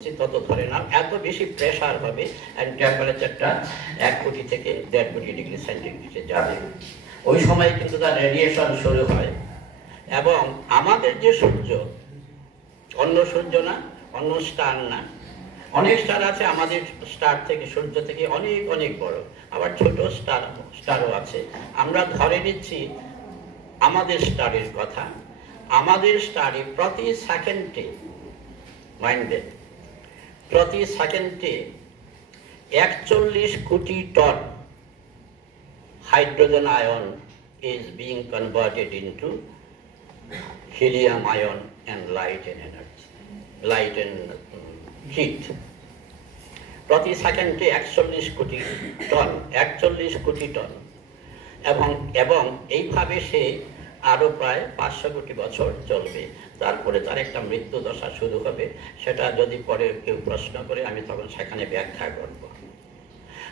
তত ধরে না, এত বেশি প্রেসার হবে এন্ড টেম্পারেচারটা 1 কোটি থেকে 1.5 কোটি ডিগ্রি সেন্টিগ্রেডে যাবে। ওই সময় কিন্তু তার রেডিয়েশন শুরু হয়। এবং আমাদের যে সূর্য, অন্য সূর্য না, অন্য স্টার না, অনেক স্টার আছে আমাদের স্টার থেকে, সূর্য থেকে অনেক অনেক বড়, আবার ছোট স্টারও আছে। আমরা ধরে নিচ্ছি আমাদের স্টারের কথা, আমাদের স্টারে প্রতি সেকেন্ডে, মাইন্ডে, প্রতি সেকেন্ডে 41 কোটি ton hydrogen ion is being converted into helium ion and light and energy, light and heat. প্রতি সেকেন্ডে 41 কোটি টন, 41 কোটি টন। এবং এইভাবে সে আরো প্রায় 500 কোটি বছর চলবে। তারপরে তার একটা মৃত্যু দশা শুরু হবে। সেটা যদি পরে কেউ প্রশ্ন করে আমি তখন সেখানে ব্যাখ্যা করব।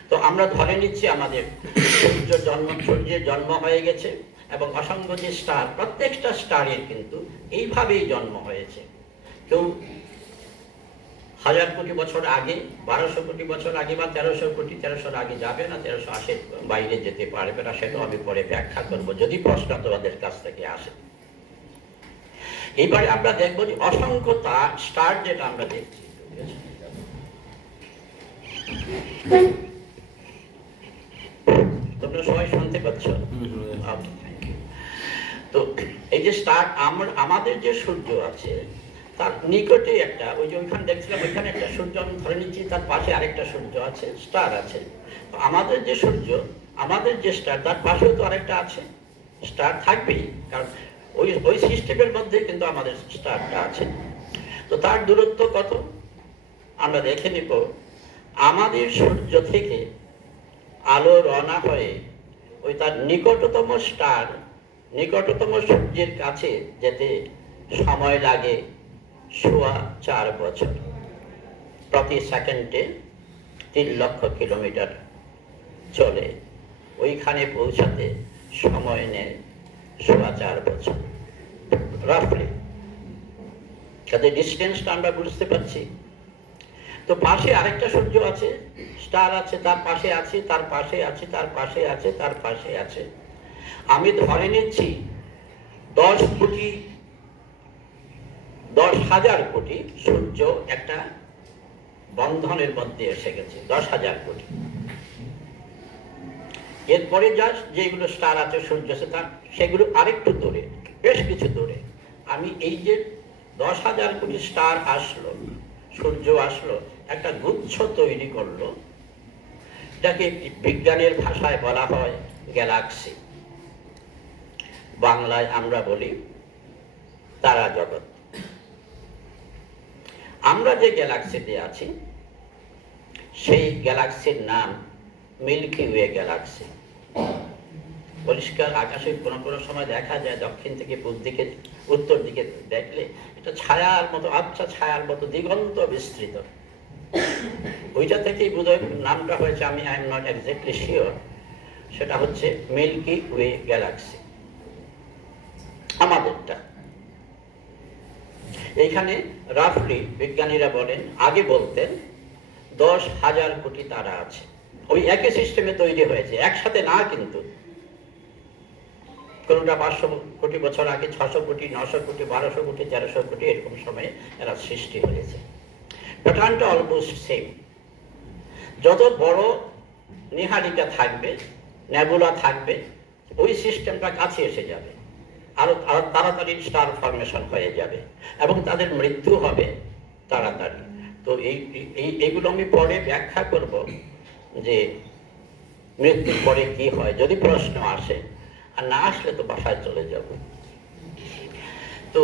তো আমরা ধরে নিচ্ছি আমাদের সূর্যের জন্ম হয়ে গেছে এবং অসংখ্য যে স্টার, প্রত্যেকটা স্টারের কিন্তু এইভাবেই জন্ম হয়েছে। কেউ 1000 কোটি বছর আগে, 1200 কোটি বছর আগে বা 1300 আগে যাবে না, 1380 বাইরে যেতে পারবে না, সেটাও আমি পরে ব্যাখ্যা করব যদি প্রশ্ন তোমাদের কাছ থেকে আসে। এবারে আমরা দেখবো যে অসংখ্য স্টার যেটা আমরা দেখছি, তোমরা সবাই শুনতে পাচ্ছ? তো এই যে স্টার, আমাদের যে সূর্য আছে তার নিকটে একটা, ওই যে ওইখানে দেখছিলাম, ওইখানে একটা সূর্য আমি ধরে নিচ্ছি, তার পাশে আরেকটা সূর্য আছে, স্টার আছে। তো আমাদের যে সূর্য, আমাদের যে স্টার, তার পাশেও তো আরেকটা আছে, স্টার থাকবেই, কারণ ওই সিস্টেমের মধ্যে কিন্তু আমাদের স্টারটা আছে। তো তার দূরত্ব কত আমরা দেখে নিব। আমাদের সূর্য থেকে আলো রওনা হয়ে ওই তার নিকটতম স্টার, নিকটতম সূর্যের কাছে যেতে সময় লাগে 4.25 বছর। প্রতি সেকেন্ডে 3 লক্ষ কিলোমিটার চলে, ওইখানে পৌঁছাতে সময় নেয় 4.25 বছর রাফলি। তাদের ডিস্টেন্সটা আমরা বুঝতে পারছি। তো পাশে আরেকটা সূর্য আছে, স্টার আছে, তার পাশে আছে, তার পাশে আছে, তার পাশে আছে, তার পাশে আছে। আমি ধরে নিচ্ছি 10,000 কোটি সূর্য একটা বন্ধনের মধ্যে এসে গেছে, 10,000 কোটি। এরপরে যেগুলো স্টার আছে, সূর্য আছে, সেগুলো আরেকটু দূরে, বেশ কিছু দূরে। আমি এই যে 10,000 কোটি স্টার আসলো, সূর্য আসলো, একটা গুচ্ছ তৈরি করলো, যাকে বিজ্ঞানের ভাষায় বলা হয় গ্যালাক্সি, বাংলায় আমরা বলি তারা জগৎ। আমরা যে গ্যালাক্সিতে আছি সেই গ্যালাক্সির নাম মিল্কি ওয়ে গ্যালাক্সি। পরিষ্কার আকাশে কোনো কোনো সময় দেখা যায় দক্ষিণ থেকে পূর্ব দিকে, উত্তর দিকে দেখলে এটা ছায়ার মতো, আবছা ছায়ার মতো দিগন্ত বিস্তৃত। ওইটা থেকেই বোধহয় নামটা হয়েছে, আমি I am not exactly sure. সেটা হচ্ছে মিল্কি ওয়ে গ্যালাক্সি আমাদেরটা। এইখানে রাফলি বিজ্ঞানীরা বলেন, আগে বলতেন 10,000 কোটি তারা আছে, ওই একই সিস্টেমে তৈরি হয়েছে, একসাথে না কিন্তু। কোনটা 500 কোটি বছর আগে, 600 কোটি, 900 কোটি, 1200 কোটি, 1300 কোটি, এরকম সময়ে এরা সৃষ্টি হয়েছে। প্যাটার্নটা অলমোস্ট সেম। যত বড় নীহারিকা থাকবে, নেবুলা থাকবে, ওই সিস্টেমটা কাছে এসে যাবে, আরো তাড়াতাড়ি স্টার ফরমেশন হয়ে যাবে এবং তাদের মৃত্যু হবে তাড়াতাড়ি। তো এইগুলো আমি পরে ব্যাখ্যা করব যে মৃত্যুর পরে কি হয়, যদি প্রশ্ন আসে। আর না আসলে তো বাসায় চলে যাব। তো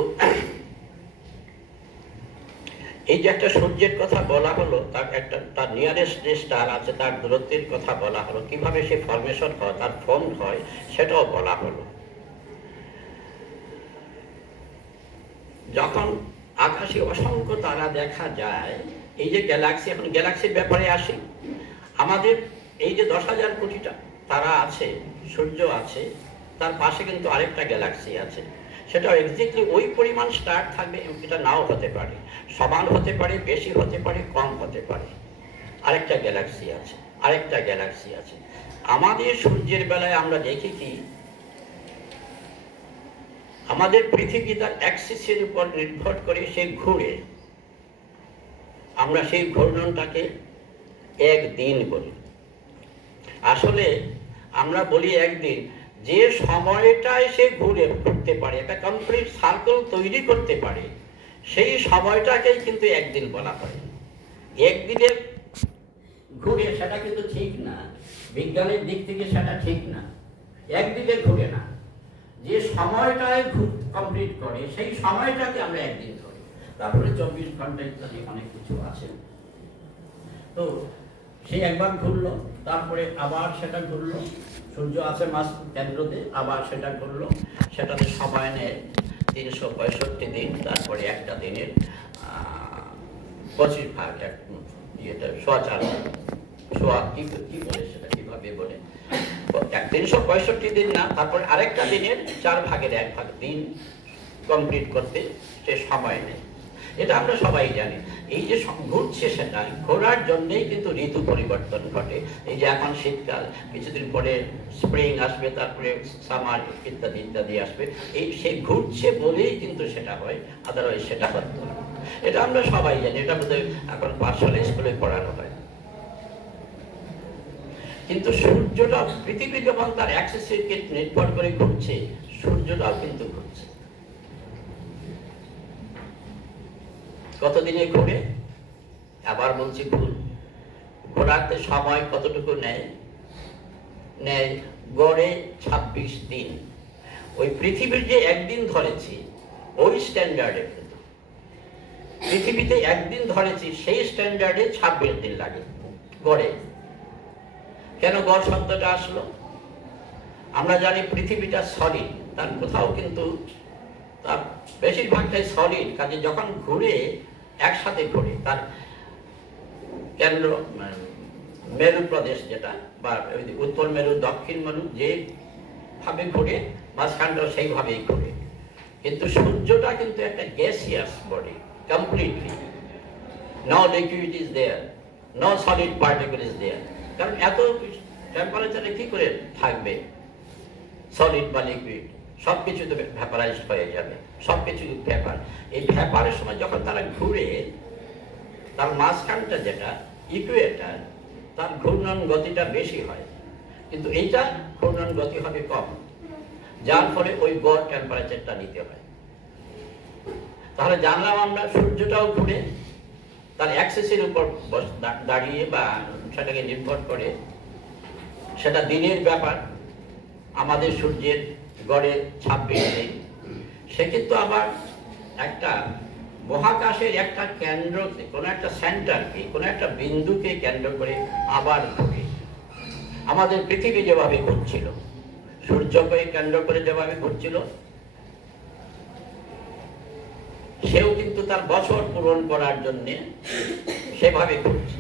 এই যে একটা সূর্যের কথা বলা হলো, তার নিয়ারেস্ট যে স্টার আছে তার দূরত্বের কথা বলা হলো, কিভাবে সে ফরমেশন হয়, তার ফর্ম হয়, সেটাও বলা হলো। যখন আকাশে অসংখ্য তারা দেখা যায়, এই যে গ্যালাক্সি, এখন গ্যালাক্সির ব্যাপারে আসি। আমাদের এই যে 10,000 কোটিটা তারা আছে, সূর্য আছে, তার পাশে কিন্তু আরেকটা গ্যালাক্সি আছে। সেটাও এক্স্যাক্টলি ওই পরিমাণ স্টার থাকবে, এটা নাও হতে পারে, সমান হতে পারে, বেশি হতে পারে, কম হতে পারে। আরেকটা গ্যালাক্সি আছে। আমাদের সূর্যের বেলায় আমরা দেখি কি, আমাদের পৃথিবী তার অ্যাক্সিসের উপর নির্ভর করে সে ঘুরে। আমরা সেই ঘূর্ণনটাকে একদিন বলি। আসলে আমরা বলি একদিন, যে সময়টায় সে ঘুরতে পারে, একটা কমপ্লিট সার্কেল তৈরি করতে পারে, সেই সময়টাকেই কিন্তু একদিন বলা হয়। একদিনে ঘুরে সেটা কিন্তু ঠিক না, বিজ্ঞানের দিক থেকে সেটা ঠিক না। একদিনে ঘুরে না, যে সময়টায় কমপ্লিট করে সেই সময়টাকে আমরা একদিন ধরি। তারপরে 24 ঘন্টা ইত্যাদি অনেক কিছু আছে। তো সে একবার ঘুরলো, তারপরে আবার সেটা ঘুরলো, সূর্য আছে মাস কেন্দ্রতে, আবার সেটা ঘুরলো, সেটাতে সময় নেয় 365 দিন। তারপরে একটা দিনের 25 ভাগ, ইয়েটা সোয়া কি বলে, সেটা কিভাবে বলে, 365 দিন না, তারপরে আরেকটা দিনের 4 ভাগের 1 ভাগ দিন কমপ্লিট করতে সে সময় নেই। এটা আমরা সবাই জানি। এই যে ঘুরছে, সেটা ঘোরার জন্যই কিন্তু ঋতু পরিবর্তন ঘটে। এই যে এখন শীতকাল, কিছুদিন পরে স্প্রিং আসবে, তারপরে সামার ইত্যাদি ইত্যাদি আসবে, এই সে ঘুরছে বলেই কিন্তু সেটা হয়, আদারওয়াইজ সেটা হতো না। এটা আমরা সবাই জানি, এটা বোধহয় এখন পাঠশালা স্কুলে পড়ানো হয়। কিন্তু সূর্যটা পৃথিবী যখন তার অ্যাক্সিসকে নির্ভর করে ঘুরছে, সূর্যটাও কিন্তু ঘুরছে। কতদিনে ঘুরে? আবার বলছি, ঘোরাতে সময় কতটুকু নেয়? গড়ে 26 দিন। ওই পৃথিবীর যে একদিন ধরেছি, ওই স্ট্যান্ডার্ডে কিন্তু পৃথিবীতে একদিন ধরেছি, সেই স্ট্যান্ডার্ডে 26 দিন লাগে গড়ে। কেন গড় শব্দটা আসলো? আমরা জানি পৃথিবীটা সলিড, তার কোথাও কিন্তু তার বেশিরভাগটাই সলিড। কাজে যখন ঘুরে, একসাথে ঘুরে, তার কেন্দ্র মেরু প্রদেশ যেটা, বা উত্তর মেরু দক্ষিণ মেরু যেভাবে ঘুরে, মাঝখানটাও সেইভাবেই ঘুরে। কিন্তু সূর্যটা কিন্তু একটা gaseous body, completely. No liquid is there, no solid particle is there. কারণ এত টেম্পারেচারে কি করে থাকবে সলিড বা লিকুইড? সবকিছু তো ভ্যাপারাইজড হয়ে যাবে, সবকিছু ভ্যাপার। এই ভ্যাপারের সময় যখন তারা ঘুরে, তার মাঝখানটা যেটা ইকুয়েটার, তার ঘূর্ণন গতিটা বেশি হয়, কিন্তু এইটা ঘূর্ণন গতি হবে কম, যার ফলে ওই গড় টেম্পারেচারটা নিতে হয়। তাহলে জানলাম আমরা সূর্যটাও ঘুরে, তার অ্যাক্সিসের উপর দাঁড়িয়ে বা সেটাকে নির্ভর করে, সেটা দিনের ব্যাপার। আমাদের সূর্যের গড়ে 26 দিন। সে কিন্তু আবার একটা মহাকাশের একটা কেন্দ্রকে, কোনো একটা সেন্টারকে, কোনো একটা বিন্দুকে কেন্দ্র করে আবার ঘুরে। আমাদের পৃথিবী যেভাবে ঘুরছিল, সূর্যকে কেন্দ্র করে যেভাবে ঘুরছিল, সেও কিন্তু তার বছর পূরণ করার জন্য সেভাবে ঘুরছে।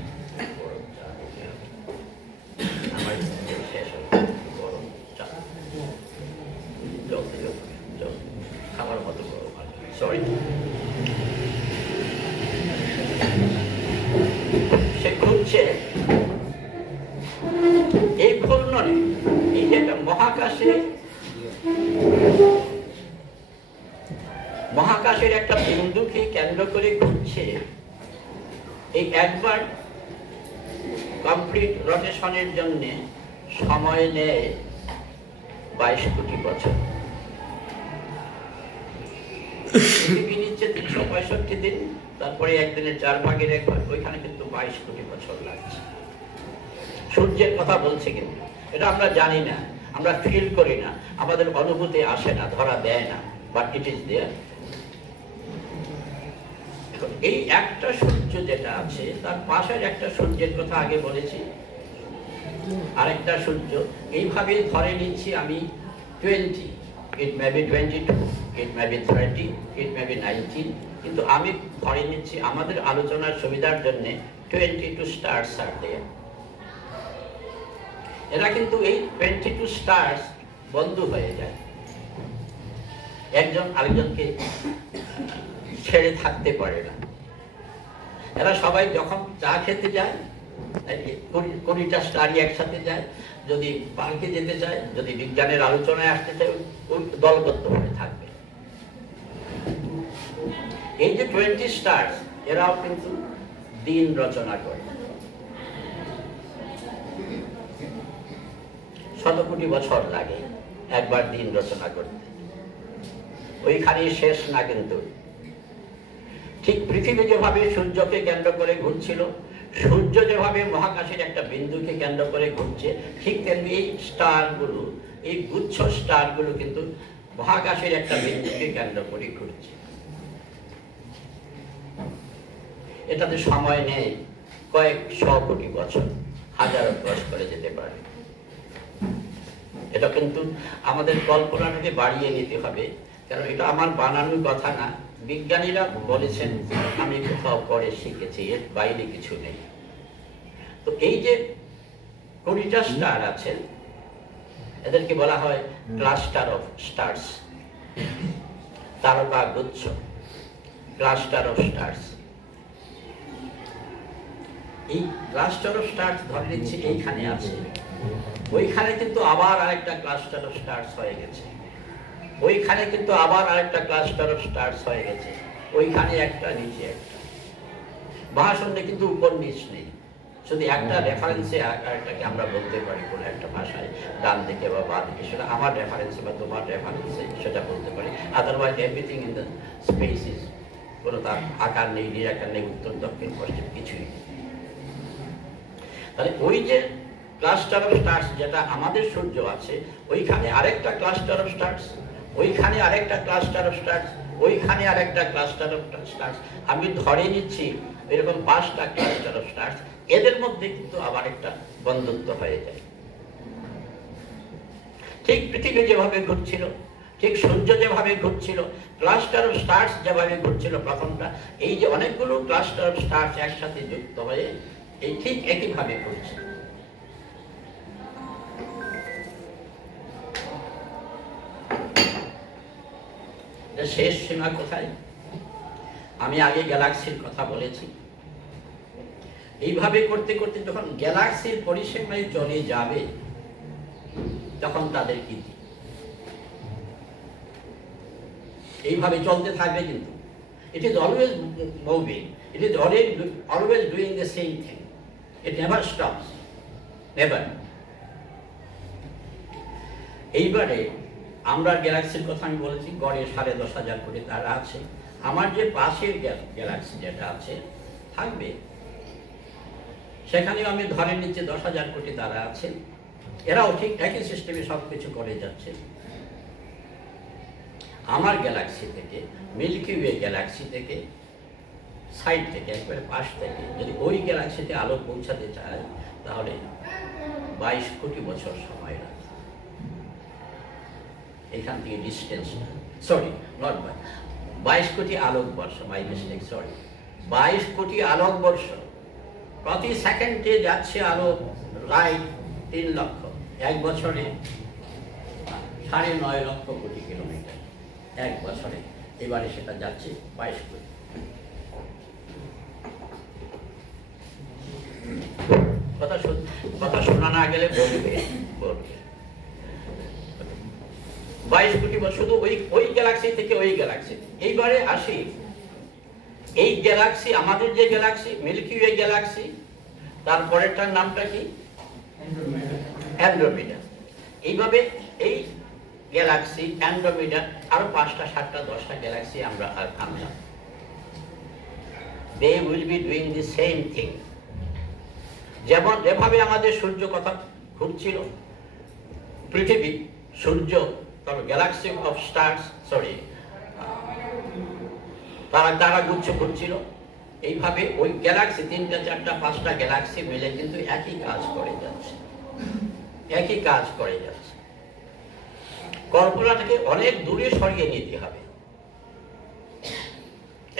খাবার মতো সরি, সে ঘুরছে। এই ঘূর্ণনে, এই যে একটা মহাকাশের একটা বিন্দুকে কেন্দ্র করে ঘুরছে, এই একবার কমপ্লিট রোটেশনের জন্য সময় নেয় 22 কোটি বছর। পৃথিবী নিচ্ছে 365 দিন, তারপরে একদিনের 4 ভাগের 1 ভাগ, ওইখানে কিন্তু 22 কোটি বছর লাগছে। সূর্যের কথা বলছে, কিন্তু এটা আমরা জানি না, আমরা ফিল করি না, আমাদের অনুভূতি আসে না, ধরা দেয় না, বাট ইট ইজ দেয়ার। এই একটা সূর্য যেটা আছে, তার পাশের একটা সূর্যের কথা আগে বলেছি, আরেকটা সূর্য এইভাবে ধরে নিচ্ছি আমি 20, it may be 22, it may be 30, it may be 19, কিন্তু আমি ধরে নিচ্ছি আমাদের আলোচনার সুবিধার জন্য 22 স্টার্স are there। এরা কিন্তু এই 22 স্টার্স বন্ধ হয়ে যায়, একজন আরেকজনকে ছেড়ে থাকতে পারে না। এরা সবাই যখন চা খেতে যায় 20টা স্টারই একসাথে যায়, যদি পার্কে যেতে চায়, যদি বিজ্ঞানের আলোচনায় আসতে চায়, ওই দলবদ্ধভাবে থাকবে। এই যে 20 স্টার্স, এরাও কিন্তু দিন রচনা করে। 100 কোটি বছর লাগে একবার দিন রচনা করতে। ওইখানেই শেষ না কিন্তু। ঠিক পৃথিবী যেভাবে সূর্যকে কেন্দ্র করে ঘুরছিল, সূর্য যেভাবে মহাকাশের একটা বিন্দুকে কেন্দ্র করে ঘুরছে, ঠিক তেমনি এই স্টারগুলো, এই গুচ্ছ স্টারগুলো কিন্তু মহাকাশের একটা বিন্দুকে কেন্দ্র করে ঘুরছে। এটাতে সময় নেই, কয়েক 100 কোটি বছর, হাজারো বছর করে যেতে পারে। এটা কিন্তু আমাদের কল্পনাটাকে বাড়িয়ে নিতে হবে, কারণ এটা আমার বানানোর কথা না, বিজ্ঞানীরা বলেছেন, আমি কোথাও পরে শিখেছি, এর বাইরে কিছু নেই। তো এই যে 20টা স্টার আছে, এদেরকে বলা হয় ক্লাস্টার অফ স্টার্স, তারকা গুচ্ছ, ক্লাস্টার অফ স্টার্স। এই ক্লাস্টার অফ স্টার্স ধরে নিচ্ছি এইখানে আছে, ওইখানে কিন্তু আবার আরেকটা ক্লাস্টার অফ স্টার্স হয়ে গেছে, ওইখানে কিন্তু আবার আরেকটা ক্লাস্টার অফ স্টার্স হয়ে গেছে, ওইখানে একটা, নিচে একটা। মহাশূন্যে কিন্তু উপর নিচ নেই, শুধু একটা রেফারেন্সে আরেকটাকে আমরা বলতে পারি কোনো একটা ভাষায়, ডান দিকে বা বাঁ দিকে, সেটা আমার রেফারেন্সে বা তোমার রেফারেন্সে সেটা বলতে পারি। Otherwise everything in the space is, কোনো তার আকার নেই, নিরাকার নেই, উত্তর দক্ষিণ পশ্চিম কিছুই নেই। তাহলে ওই যে ক্লাস্টার অফ স্টার্স যেটা আমাদের সূর্য আছে, ওইখানে আরেকটা ক্লাস্টার অফ স্টার্স, ওইখানে আরেকটা ক্লাস্টার অফ স্টার্স, ওইখানে আরেকটা ক্লাস্টার অফ স্টার্স। আমি ধরে নিচ্ছি এরকম 5টা ক্লাস্টার অফ স্টার্স, এদের মধ্যে কিন্তু আবার একটা বন্ধুত্ব হয়ে যায়। ঠিক পৃথিবী যেভাবে ঘুরছিল, ঠিক সূর্য যেভাবে ঘুরছিল, ক্লাস্টার অফ স্টার্স যেভাবে ঘুরছিল প্রথমটা, এই যে অনেকগুলো ক্লাস্টার অফ স্টার্স একসাথে যুক্ত হয়ে এই ঠিক একইভাবে ঘুরছে। শেষ সীমা কোথায়? আমি আগে গ্যালাক্সির কথা বলেছি। এইভাবে করতে করতে যখন গ্যালাক্সির পরিসীমায় চলে যাবে, তখন তাদের কি? এইভাবে চলতে থাকবে, কিন্তু it is always moving, it is always doing the same thing, it never stops, never. এইবারে আমরা গ্যালাক্সির কথা আমি বলেছি, গড়ে 10,500 কোটি তারা আছে। আমার যে পাশের গ্যালাক্সি যেটা আছে থাকবে, সেখানেও আমি ধরে নিচ্ছি 10,000 কোটি তারা আছে। এরাও ঠিক একই সিস্টেমে সব কিছু করে যাচ্ছে। আমার গ্যালাক্সি থেকে, মিল্কি ওয়ে গ্যালাক্সি থেকে, সাইড থেকে, একবারে পাশ থেকে যদি ওই গ্যালাক্সিতে আলো পৌঁছাতে চায়, তাহলে 22 কোটি বছর সময় লাগে। এখান থেকে ডিস্টেন্সটা, সরি নট 22 কোটি আলোকবর্ষ, বাই মিস্টেক, সরি 22 কোটি আলোকবর্ষ। প্রতি সেকেন্ডে যাচ্ছে আলো লাইট 3 লক্ষ, এক বছরে 9.5 লক্ষ কোটি কিলোমিটার, এক বছরে। এবারে সেটা যাচ্ছে 22 কোটি। কথা শোনা না গেলে বলবে। 22 কোটি বছর শুধু ওই গ্যালাক্সি থেকে ওই গ্যালাক্সি। এইবারে আসি, এই গ্যালাক্সি, আমাদের যে গ্যালাক্সি মিল্কি ওয়ে গ্যালাক্সি, তারপরেরটার নামটা কি? অ্যান্ড্রোমেডা। এইভাবে এই গ্যালাক্সি, অ্যান্ড্রোমেডা, আরো 5টা 7টা 10টা গ্যালাক্সি আমরা আনলাম। They will be doing the same thing. যেভাবে আমাদের সূর্য কথা ঘুরছিল, পৃথিবী, সূর্য, তবে গ্যালাক্সি অফ স্টার্স, সরি তারা গুচ্ছ ঘুরছিল, এইভাবে ওই গ্যালাক্সি 3টা 4টা 5টা গ্যালাক্সি মিলে কিন্তু একই কাজ করে যাচ্ছে, একই কাজ করে যাচ্ছে। কল্পনাটাকে অনেক দূরে সরিয়ে নিতে হবে।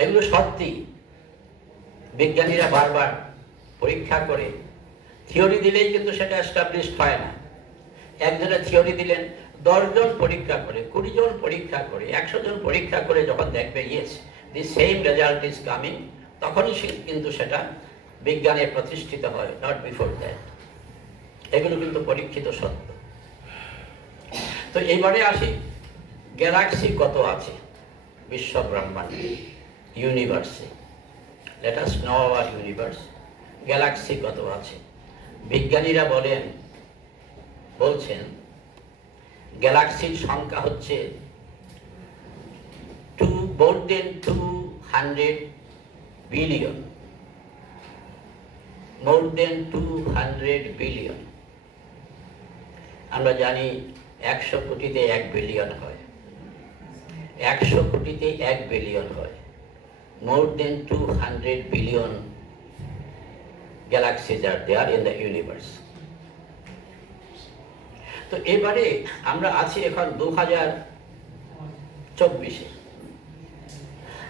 এগুলো সত্যি, বিজ্ঞানীরা বারবার পরীক্ষা করে, থিওরি দিলেই কিন্তু সেটা এস্টাবলিশড হয় না। একজনের থিওরি দিলেন, 10 জন পরীক্ষা করে, 20 জন পরীক্ষা করে, 100 জন পরীক্ষা করে যখন দেখবে yes the same result is coming, তখনই কিন্তু সেটা বিজ্ঞানে প্রতিষ্ঠিত হয়, নট বিফোর দ্যাট। এগুলো কিন্তু পরীক্ষিত সত্য। তো এইবারে আসি, গ্যালাক্সি কত আছে বিশ্ব ব্রহ্মাণ্ডে, ইউনিভার্সে। Let us know our universe. Galaxy কত আছে? বিজ্ঞানীরা বলছেন গ্যালাক্সির সংখ্যা হচ্ছে more than 200 billion. More than 200 billion. আমরা জানি 100 কোটিতে 1 বিলিয়ন হয়, 100 কোটিতে 1 বিলিয়ন হয়। More than 200 billion galaxies are there in the universe. তো এবারে আমরা আছি এখন 2024-এ,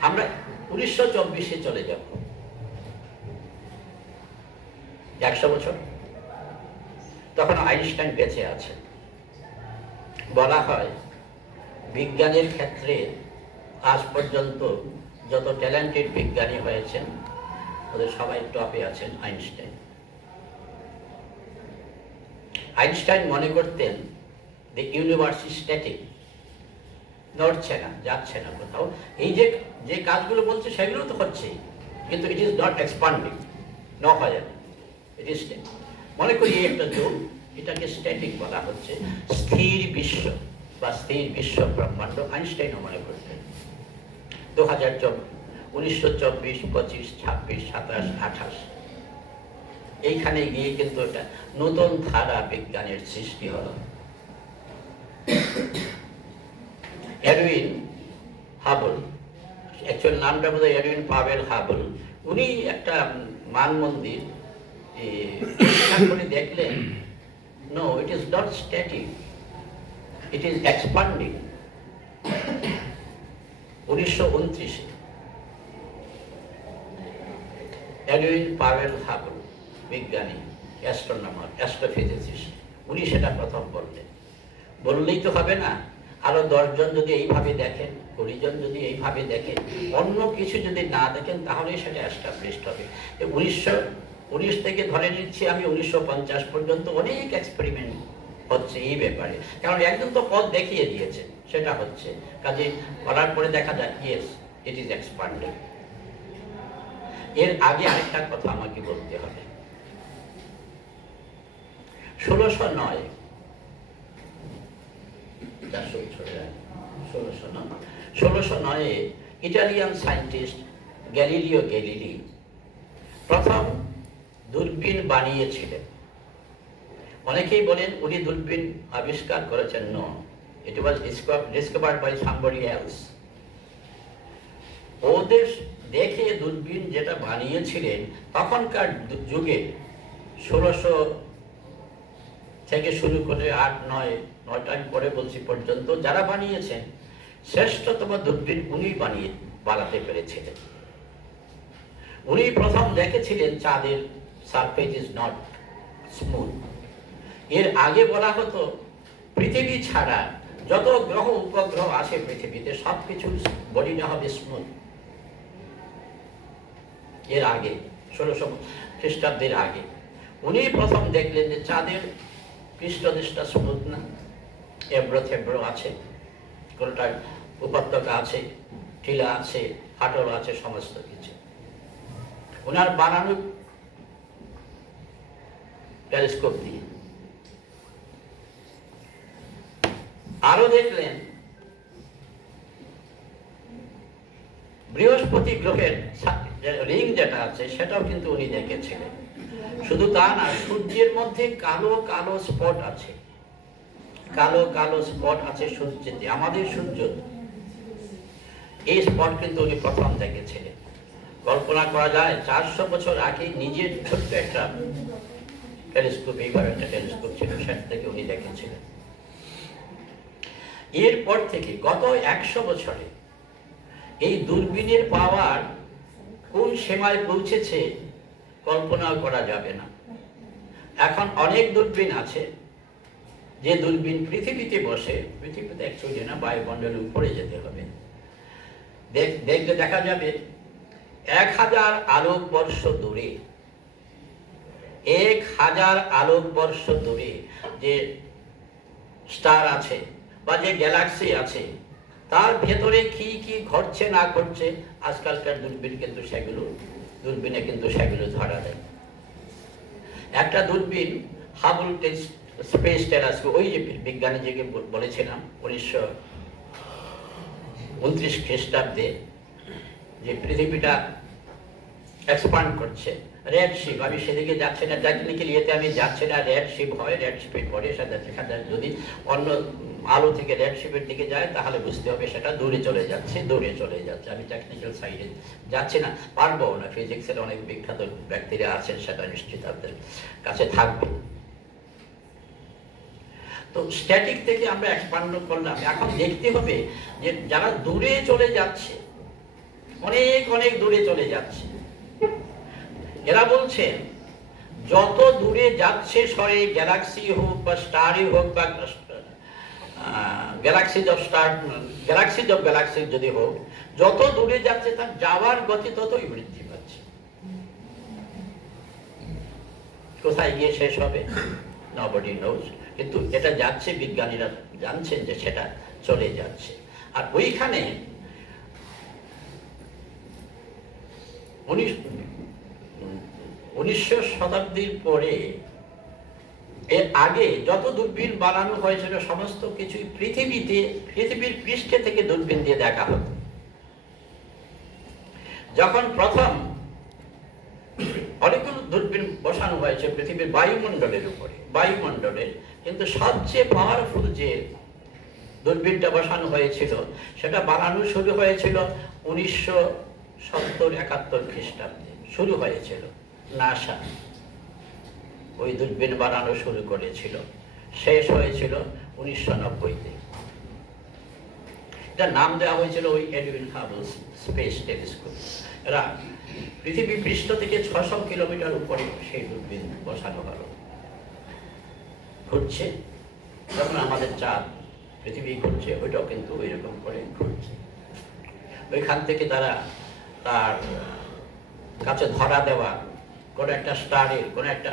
আমরা 1924-এ চলে যাব, 100 বছর। তখন আইনস্টাইন বেঁচে আছেন। বলা হয় বিজ্ঞানের ক্ষেত্রে আজ পর্যন্ত যত ট্যালেন্টেড বিজ্ঞানী হয়েছেন ওদের সবাই টপে আছেন আইনস্টাইন। আইনস্টাইন মনে করতেন যে ইউনিভার্স ইজ স্ট্যাটিক, নড়ছে না, যাচ্ছে না কোথাও। এই যে কাজগুলো বলছে সেগুলো তো হচ্ছেই, কিন্তু ইট ইজ নট এক্সপান্ডিং, ন হয় না, ইট ইজ স্ট্যাটিক। মনে করি একটা যোগ, এটাকে স্ট্যাটিক বলা হচ্ছে, স্থির বিশ্ব বা স্থির বিশ্ব ব্রহ্মাণ্ড। আইনস্টাইনও মনে করতেন। 2024, 1924, 25, 26, 27, 28 এইখানে গিয়ে কিন্তু এটা নতুন ধারা বিজ্ঞানের সৃষ্টি হল। এডউইন হাবল, অ্যাকচুয়াল নামটা বোধ হয় এডউইন পাভেল হাবল, উনি একটা মান মন্দির করে দেখলেন, no, it is not static, it is expanding. 1929-এ এডউইন পাভেল হাবল, বিজ্ঞানী, অ্যাস্ট্রোনমার, অ্যাস্ট্রোফিজিসিস্ট, উনি সেটা প্রথম বললেন। বললেই তো হবে না, আরো 10 জন যদি এইভাবে দেখেন, 20 জন যদি এইভাবে দেখেন, অন্য কিছু যদি না দেখেন, তাহলেই সেটা এস্টাবলিশড হবে। 1919 থেকে ধরে নিচ্ছি আমি 1950 পর্যন্ত অনেক এক্সপেরিমেন্ট হচ্ছে এই ব্যাপারে, কারণ একজন তো পথ দেখিয়ে দিয়েছেন, সেটা হচ্ছে কাজে করার পরে দেখা যায় ইয়েস ইট ইজ এক্সপান্ডিং। এর আগে আরেকটা কথা আমাকে বলতে হবে। 1609 ইটালিয়ান সায়েন্টিস্ট গ্যালিলিও গ্যালিলি প্রথম দূরবীন বানিয়েছিলেন। অনেকেই বলেন উনি দূরবীন আবিষ্কার করেছেন। No, it was discovered by somebody else. ওদের দেখে দূরবীন যেটা বানিয়েছিলেন তখনকার যুগে 1600 থেকে শুরু করে 8-9টার পরে বলছি পর্যন্ত যারা বানিয়েছেন, শ্রেষ্ঠতম দূরবীন উনি বানাতে পেরেছিলেন। উনি প্রথম দেখেছিলেন চাঁদের সারফেস ইজ নট স্মুথ। এর আগে বলা হতো পৃথিবী ছাড়া যত গ্রহ উপগ্রহ আছে পৃথিবীতে সবকিছু বডিটা হবে স্মুথ। এর আগে 1600 খ্রিস্টাব্দের আগে উনি প্রথম দেখলেন যে চাঁদের পৃষ্ঠদেশটা স্মুথ না, এবড়ো থেবড়ো আছে, কোনটা উপত্যকা আছে, টিলা আছে, ফাটল আছে, সমস্ত কিছু। ওনার বানানো টেলিস্কোপ দিয়ে আরো দেখলেন বৃহস্পতি গ্রহের রিং যেটা আছে সেটাও কিন্তু উনি দেখেছিলেন। শুধু তা না, সূর্যের মধ্যে কালো কালো স্পট আছে, কালো কালো স্পট আছে সূর্যেতে, আমাদের সূর্য। এই স্পট কিন্তু উনি প্রথম দেখেছিলেন। কল্পনা করা যায় 400 বছর আগে নিজের ছোট্ট একটা টেলিস্কোপ, এইভাবে একটা টেলিস্কোপ ছিল, সেটা থেকে উনি দেখেছিলেন। এরপর থেকে গত 100 বছরে এই দূরবীনের পাওয়ার কোন সীমায় পৌঁছেছে কল্পনা করা যাবে না। এখন অনেক দূরবীন আছে যে দূরবীন পৃথিবীতে বসে, পৃথিবীতে অ্যাকচুয়ালি না, বায়ুমণ্ডলের উপরে যেতে হবে, দেখলে দেখা যাবে 1000 আলোকবর্ষ দূরে, 1000 আলোকবর্ষ দূরে যে স্টার আছে বা যে গ্যালাক্সি আছে, তার ভেতরে কি কি ঘটছে না ঘটছে আজকালকার দূরবীনে কিন্তু সেগুলো ধরা দেয়। একটা দূরবীন হাবল স্পেস টেলিস্কোপ, ওই যে বিজ্ঞানী যে বলেছিলাম 1929 খ্রিস্টাব্দে যে পৃথিবীটা এক্সপান্ড করছে, রেড শিপ, আমি সেদিকে যাচ্ছি না, টেকনিক্যালি ইয়েতে আমি যাচ্ছি না, রেড শিপ হয়, রেড শিপের পরে সেটা দেখা যায় যদি অন্য আলো থেকে রেড শিপের দিকে যায় তাহলে বুঝতে হবে সেটা দূরে চলে যাচ্ছে। আমি টেকনিক্যাল সাইডে যাচ্ছি না, পারবো না, ফিজিক্সের অনেক বিখ্যাত ব্যক্তিরা আছেন, সেটা নিশ্চিত আপনাদের কাছে থাকবে। তো স্ট্যাটিক থেকে আমরা এক্সপান্ড করলাম, এখন দেখতে হবে যে যারা দূরে চলে যাচ্ছে, অনেক অনেক দূরে চলে যাচ্ছে, এরা বলছেন যত দূরে যাচ্ছে সরে গ্যালাক্সি হোক বা স্টারই হোক বা গ্যালাক্সি যদি হোক, যত দূরে যাচ্ছে তার যাওয়ার গতি ততই বৃদ্ধি পাচ্ছে। কোথায় গিয়ে শেষ হবে nobody knows, কিন্তু এটা যাচ্ছে, বিজ্ঞানীরা জানছেন যে সেটা চলে যাচ্ছে। আর ওইখানে 1900 শতাব্দীর পরে, এর আগে যত দূরবীন বানানো হয়েছিল সমস্ত কিছুই পৃথিবীর পৃষ্ঠে থেকে দূরবীন দিয়ে দেখা হতো। যখন প্রথম অনেকগুলো দূরবীন বসানো হয়েছে পৃথিবীর বায়ুমণ্ডলের উপরে, কিন্তু সবচেয়ে পাওয়ারফুল যে দূরবীনটা বসানো হয়েছিল সেটা বানানো শুরু হয়েছিল 1970-71 খ্রিস্টাব্দে শুরু হয়েছিল। নাসা ওই দূরবীন বানানো শুরু করেছিল, শেষ হয়েছিল 1990-তে। এটার নাম দেওয়া হয়েছিল ওই এডউইন হাবল স্পেস টেলিস্কোপ। এরা পৃথিবী পৃষ্ঠ থেকে 600 কিলোমিটার উপরে সেই দূরবীন বসানো হলো, ঘুরছে। যখন আমাদের চাঁদ পৃথিবী ঘুরছে, ওইটাও কিন্তু ওই রকম করে ঘুরছে। ওইখান থেকে তারা তার কাছে ধরা দেওয়া কোনো একটা স্টারের, কোনো একটা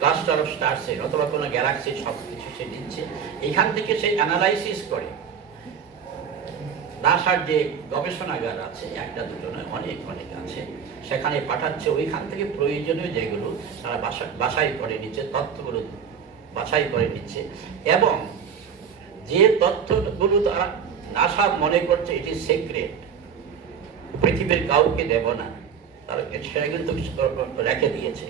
ক্লাস্টার অফ স্টারসের অথবা কোনো গ্যালাক্সির সব কিছু সে দিচ্ছে। এখান থেকে সে অ্যানালাইসিস করে নাসার যে গবেষণাগার আছে, একটা দুটো নয়, অনেক অনেক আছে, সেখানে পাঠাচ্ছে। ওইখান থেকে প্রয়োজনীয় যেগুলো তারা বাছাই করে নিচ্ছে, তথ্যগুলো বাছাই করে নিচ্ছে, এবং যে তথ্যগুলো তারা নাসা মনে করছে এটি সিক্রেট, পৃথিবীর কাউকে দেব না, তারা সেটা কিন্তু রেখে দিয়েছে।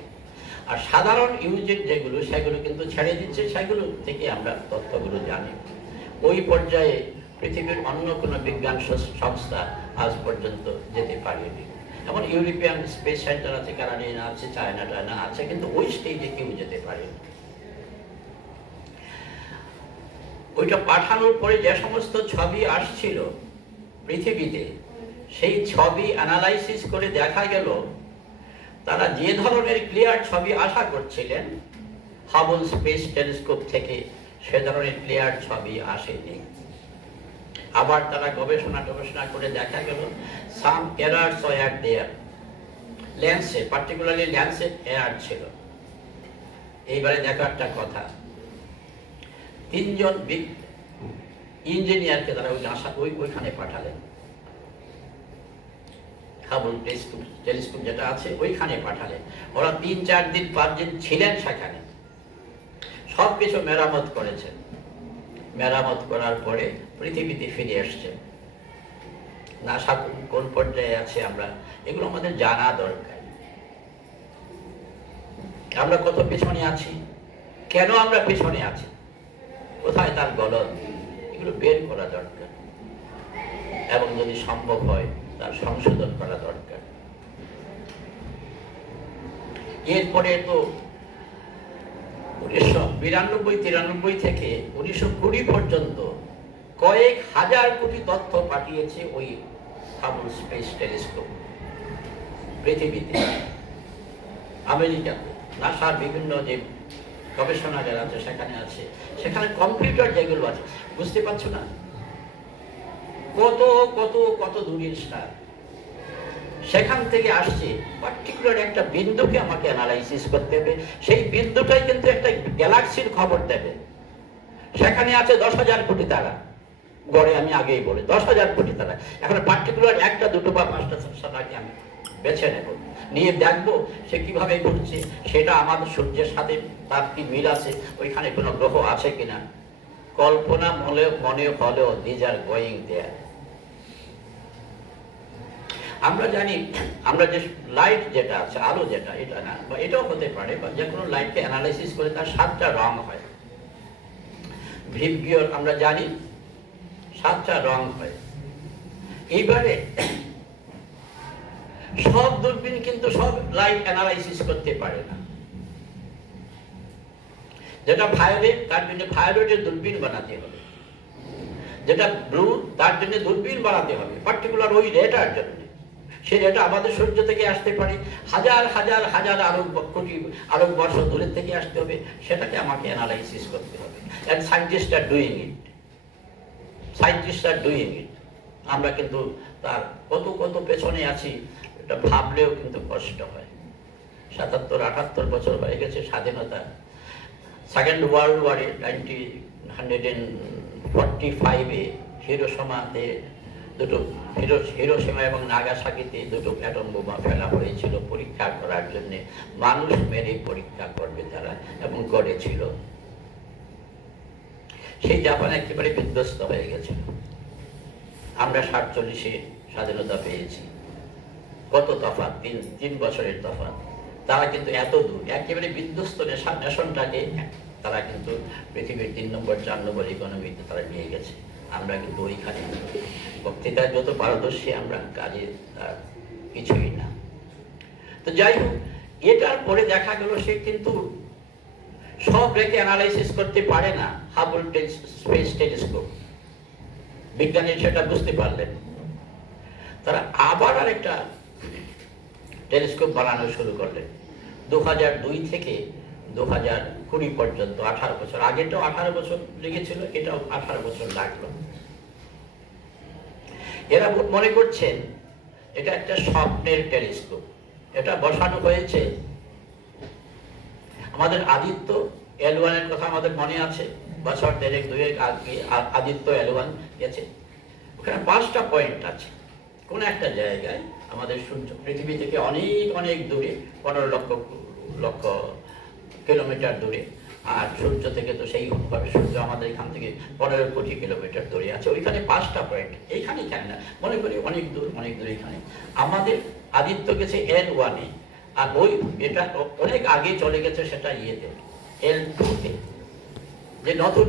আর সাধারণ ইউজের যেগুলো সেগুলো কিন্তু ছেড়ে দিচ্ছে, সেগুলো থেকে আমরা তথ্যগুলো জানি। ওই পর্যায়ে পৃথিবীর অন্য কোনো বিজ্ঞান সংস্থা আজ পর্যন্ত যেতে পারেনি। এমন ইউরোপিয়ান স্পেস সেন্টার আছে, কানাডিয়ান আছে, চায়না আছে, কিন্তু ওই স্টেজে কেউ যেতে পারেনি। ওইটা পাঠানোর পরে যে সমস্ত ছবি আসছিল পৃথিবীতে, সেই ছবি অ্যানালাইসিস করে দেখা গেল তারা যে ধরনের ক্লিয়ার ছবি আশা করছিলেন হাবল স্পেস টেলিস্কোপ থেকে, সে ধরনের ক্লিয়ার ছবি আসেনি। আবার তারা গবেষণা করে দেখা গেল সাম এরার্স ওয়্যার দেয়ার, লেন্সে, পার্টিকুলারলি লেন্সে এরার ছিল। এইবারে দেখো একটা কথা, 3 জন ইঞ্জিনিয়ারকে তারা ওইখানে পাঠালেন, হাবল টেলিস্কোপ যেটা আছে ওইখানে পাঠালেন। ওরা 3-4 দিন 5 দিন ছিলেন সেখানে, সবকিছু মেরামত করেছেন। মেরামত করার পরে পৃথিবীতে ফিরে আসছে। নাসা কোন পর্যায়ে আছে আমরা, এগুলো আমাদের জানা দরকার। আমরা কত পেছনে আছি, কেন আমরা পেছনে আছি, কোথায় তার গলদ, এগুলো বের করা দরকার, এবং যদি সম্ভব হয় তার সংশোধন করা দরকার। এরপরে তো 1992-93 থেকে 1920 পর্যন্ত কয়েক হাজার কোটি তথ্য পাঠিয়েছে ওই হাবল স্পেস টেলিস্কোপ পৃথিবীতে। আমেরিকাতে নাসার বিভিন্ন যে গবেষণাগার আছে, সেখানে আছে, সেখানে কম্পিউটার যেগুলো আছে, বুঝতে পারছো না কত কত কত দূরের স্টার, সেখান থেকে আসছে। পার্টিকুলার একটা বিন্দুকে আমাকে অ্যানালাইসিস করতে হবে, সেই বিন্দুটাই কিন্তু একটা গ্যালাক্সির খবর দেবে। সেখানে আছে 10,000 কোটি তারা, গড়ে আমি আগেই বলি 10,000 কোটি তারা। এখন পার্টিকুলার একটা, দুটো বা পাঁচটা তারাকে আমি বেছে নেব, নিয়ে দেখবো সে কিভাবে ঘুরছে, সেটা আমাদের সূর্যের সাথে তার কি মিল আছে, ওইখানে কোনো গ্রহ আছে কিনা। কল্পনা মনে হলেও দিজ আর গোয়িং দেয়ার। আমরা জানি, আমরা যে লাইট যেটা আছে, আলো যেটা, এটা না, বা এটাও হতে পারে, বা যে কোনো লাইটকে অ্যানালাইসিস করে তার 7টা রং হয়। ভিবগিয়র আমরা জানি 7টা রং হয়। এইবারে সব দূরবীন কিন্তু সব লাইট অ্যানালাইসিস করতে পারে না। যেটা ভায়োলেট, তার জন্য ভায়োলেটের দূরবীন বানাতে হবে। যেটা ব্লু, তার জন্য দূরবীন বানাতে হবে পার্টিকুলার ওই রেটার জন্য। সেই রেটা আমাদের সূর্য থেকে আসতে পারে, হাজার হাজার হাজার কোটি আরব বর্ষ দূরের থেকে আসতে হবে, সেটাকে আমাকে অ্যানালাইসিস করতে হবে। and scientists are doing it. Scientists are doing it. আমরা কিন্তু তার কত কত পেছনে আছি, এটা ভাবলেও কিন্তু কষ্ট হয়। 77-78 বছর হয়ে গেছে স্বাধীনতা। সেকেন্ড ওয়ার্ল্ড ওয়ারে 1945-এ হিরোশিমাতে হিরোশিমা এবং নাগাসাকিতে দুটো অ্যাটম বোমা ফেলা হয়েছিল পরীক্ষা করার জন্য। মানুষ মেরে পরীক্ষা করবে তারা, এবং করেছিল। সেই জাপান একেবারে বিধ্বস্ত হয়ে গেছিল। আমরা 47-এ স্বাধীনতা পেয়েছি। কত তফাৎ, 3 বছরের তফাৎ। তারা কিন্তু এত দূর, একেবারে বিধ্বস্ত নেশনটাকে তারা কিন্তু পৃথিবীর 3 নম্বর 4 নম্বর ইকোনমিতে তারা নিয়ে গেছে। আমরা কিন্তু ওইখানে বক্তৃতায় যত পারদর্শী, আমরা কাজে তার কিছুই না। তো যাই হোক, এটার পরে দেখা গেল সে কিন্তু সব রেখে অ্যানালাইসিস করতে পারে না। হাবল স্পেস টেলিস্কোপ, বিজ্ঞানী সেটা বুঝতে পারলেন। তারা আবার আরেকটা টেলিস্কোপ বানানো শুরু করলেন 2002 থেকে 2020 পর্যন্ত, 18 বছর। আগেটাও 18 বছর লেগেছিল, এটাও 18 বছর লাগলো। এরা মনে করছেন এটা একটা স্বপ্নের টেলিস্কোপ। এটা বসানো হয়েছে আমাদের আদিত্য L1 এর কথা আমাদের মনে আছে, বছর 1.5-2 আগে আদিত্য L1 গেছে। ওখানে 5টা পয়েন্ট আছে। কোন একটা জায়গায় আমাদের সূর্য পৃথিবী থেকে অনেক অনেক দূরে, 15 লক্ষ কিলোমিটার দূরে। আর সূর্য থেকে তো সেইভাবে সূর্য আমাদের এখান থেকে 15 কোটি কিলোমিটার দূরে আছে। ওইখানে 5টা পয়েন্ট। এইখানে কেন না, মনে করি অনেক দূর এখানে। আমাদের আদিত্য গেছে L1-এ, আর ওই এটা অনেক আগে চলে গেছে সেটা ইয়েতে L2-তে। যে নতুন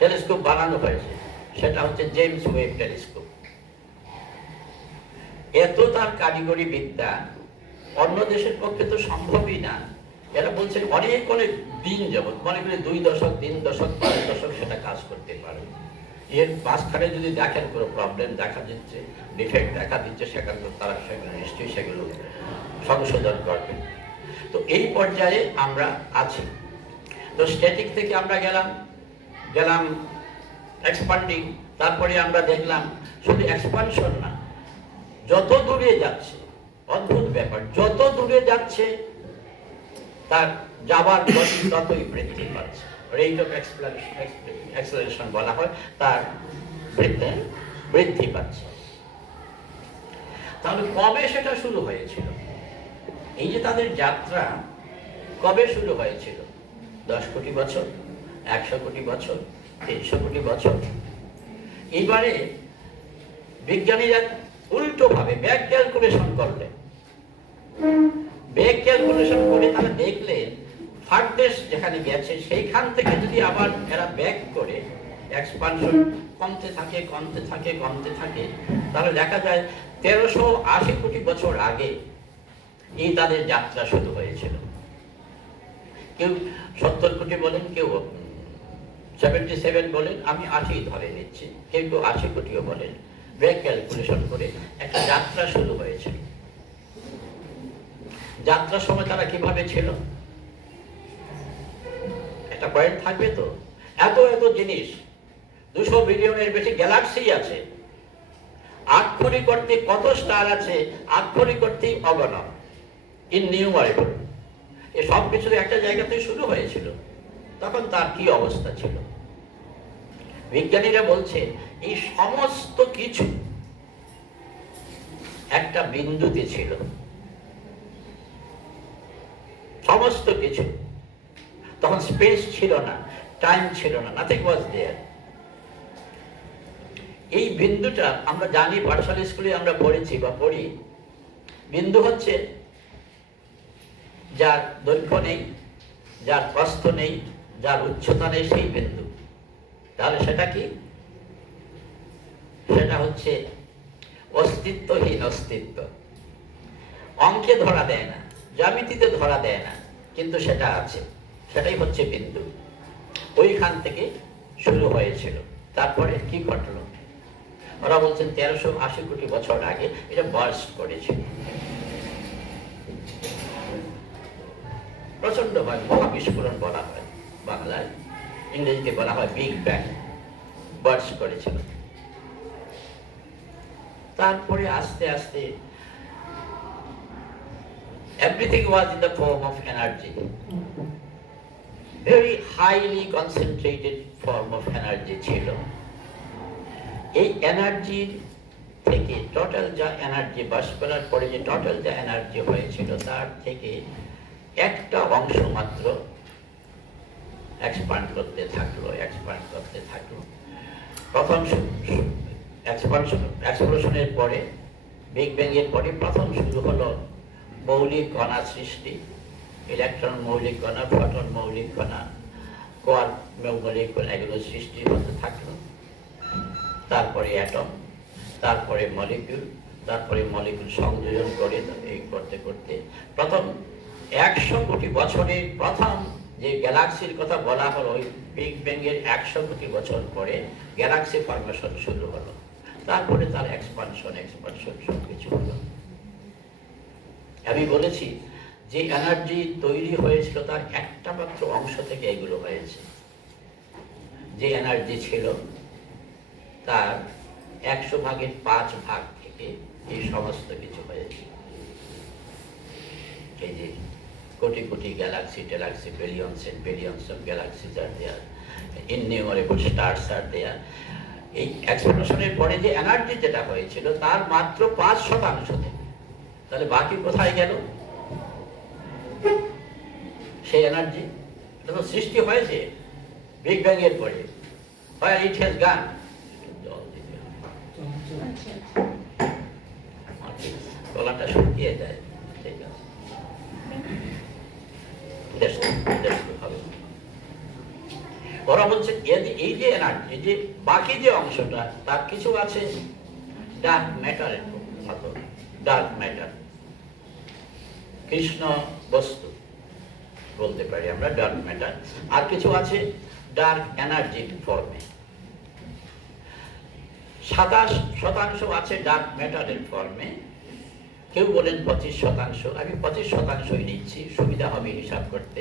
টেলিস্কোপ বানানো হয়েছে সেটা হচ্ছে জেমস ওয়েব টেলিস্কোপ। এত তার কারিগরি বিদ্যা অন্য দেশের পক্ষে তো সম্ভবই না। এরা বলছেন অনেক অনেক দিন যাবত, মনে করি 2 দশক, 3 দশক, 5 দশক সেটা কাজ করতে পারে। এর মাঝখানে যদি দেখেন কোনো প্রবলেম দেখা দিচ্ছে, ডিফেক্ট দেখা দিচ্ছে, সেখানে তারা সেগুলো নিশ্চয়ই সেগুলো সংশোধন করবে। তো এই পর্যায়ে আমরা আছি। তো স্ট্যাটিক থেকে আমরা গেলাম এক্সপান্ডিং। তারপরে আমরা দেখলাম শুধু এক্সপানশন না, যত দূরে যাচ্ছে, অদ্ভুত ব্যাপার, যত দূরে যাচ্ছে তার যাবার গতি ততই বৃদ্ধি পাচ্ছে। রেট অফ অ্যাক্সেলারেশন বলা হয়, তার বৃদ্ধি পাচ্ছে। তাহলে কবে সেটা শুরু হয়েছিল? এই যে তাদের যাত্রা কবে শুরু হয়েছিল? 10 কোটি বছর, 100 কোটি বছর, 300 কোটি বছর। এইবারে বিজ্ঞানীরা উল্টো ভাবে ব্যাক ক্যালকুলেশন করলেন। ব্যাক ক্যালকুলেশন করে তারা দেখলেন ফার্দেশ যেখানে গেছে সেইখান থেকে যদি আবার এরা ব্যাক করে এক্সপানশন কমতে থাকে, তাহলে দেখা যায় 1380 কোটি বছর আগে এই তাদের যাত্রা শুরু হয়েছিল। কেউ 70 কোটি বলেন, কেউ 77 বলেন, আমি 80 ধরে নিচ্ছি, কেউ 80 কোটিও বলেন। ব্যাক ক্যালকুলেশন করে একটা যাত্রা শুরু হয়েছিল। যাত্রার সময় তারা কিভাবে ছিল? একটা পয়েন্ট থাকবে তো। এত এত জিনিস, 200 বিলিয়নের বেশি গ্যালাক্সি আছে, আক্ষরিক অর্থে কত স্টার আছে, আক্ষরিক অর্থে অগণন, ইননিউমারেবল। এ সব কিছু একটা জায়গাতে শুরু হয়েছিল, তখন তার কি অবস্থা ছিল? বিজ্ঞানীরা বলছে এই সমস্ত কিছু একটা বিন্দুতে ছিল, সমস্ত কিছু। তখন স্পেস ছিল না, টাইম ছিল না, নাথিং ওয়াজ দেয়ার। এই বিন্দুটা আমরা জানি, পাঠশালা স্কুলে আমরা পড়েছি বা পড়ি, বিন্দু হচ্ছে যার দৈর্ঘ্য নেই, যার প্রস্থ নেই, যার উচ্চতা নেই, সেই বিন্দু। তাহলে সেটা কি? সেটা হচ্ছে অস্তিত্বহীন অস্তিত্ব। অঙ্কে ধরা দেয় না, জ্যামিতিতে ধরা দেয় না, কিন্তু সেটা আছে, সেটাই হচ্ছে বিন্দু। ওইখান থেকে শুরু হয়েছিল। তারপরে কি ঘটলো? ওরা বলছেন 1380 কোটি বছর আগে এটা বার্স্ট করেছিল, প্রচন্ড মহাবিস্ফোরণ বলা হয় বাংলায়, ইংরেজিতে বলা হয় বিগ ব্যাং। বার্স্ট করেছিল। তারপরে আস্তে আস্তে everything was in the form of energy, very highly concentrated form of energy ছিল। এই এনার্জির থেকে টোটাল যা এনার্জি বাস করার পরে যে টোটাল যা এনার্জি হয়েছিল, তার থেকে একটা অংশ মাত্র এক্সপ্যান্ড করতে থাকলো। প্রথম এক্সপ্লোশনের পরে, বিগ ব্যাং এর পরে প্রথম শুরু হলো মৌলিক কণা সৃষ্টি। ইলেকট্রন মৌলিক কণা, ফটন মৌলিক কণা, কোয়ার্ক মৌলিক কণা, এগুলো সৃষ্টি হতে থাকলো। তারপরে অ্যাটম, তারপরে মলিকিউল, তারপরে মলিকিউল সংযোজন করে এই করতে করতে প্রথম 100 কোটি বছরের প্রথম যে গ্যালাক্সির কথা বলা হলো, ওই বিগ ব্যাং এর 100 কোটি বছর পরে গ্যালাক্সি ফর্মেশন শুরু হলো। তারপরে তার এক্সপানশন সবকিছু হলো। আমি বলেছি যে এনার্জি তৈরি হয়েছিল তার একটা মাত্র অংশ থেকে এগুলো হয়েছে। যে এনার্জি ছিল তার 100 ভাগের 5 ভাগ থেকে এই সমস্ত কিছু হয়েছে। এই যে কোটি কোটি গ্যালাক্সি ট্যালাক্সি, billions and billions of galaxies are there, innumerable stars are there. এই এক্সপ্লোশনের পরে যে এনার্জি যেটা হয়েছিল তার মাত্র 5% থেকে, তাহলে বাকি কোথায় গেল? সেই এনার্জি এটা তো সৃষ্টি হয়েছে বিগ ব্যাং এর পরে। Where it has gone? গলাটা শুকিয়ে যায়, ঠিক আছে। ওরা বলছে এই যে এনার্জি, যে বাকি যে অংশটা, তার কিছু আছে ডার্ক ম্যাটারের মতো, ডার্ক ম্যাটার, কৃষ্ণ বস্তু বলতে পারি আমরা, ডার্ক ম্যাটার। আর কিছু আছে ডার্ক এনার্জির ফর্মে। 27% আছে ডার্ক ম্যাটারের ফর্মে। কেউ বলেন 25%, আমি 25%ই নিচ্ছি, সুবিধা হবে হিসাব করতে।